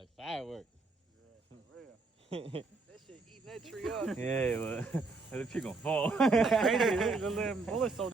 like fireworks. Yeah, for real. That shit eating that tree up. Yeah, well, that tree gonna fall. Hey, the little bullets so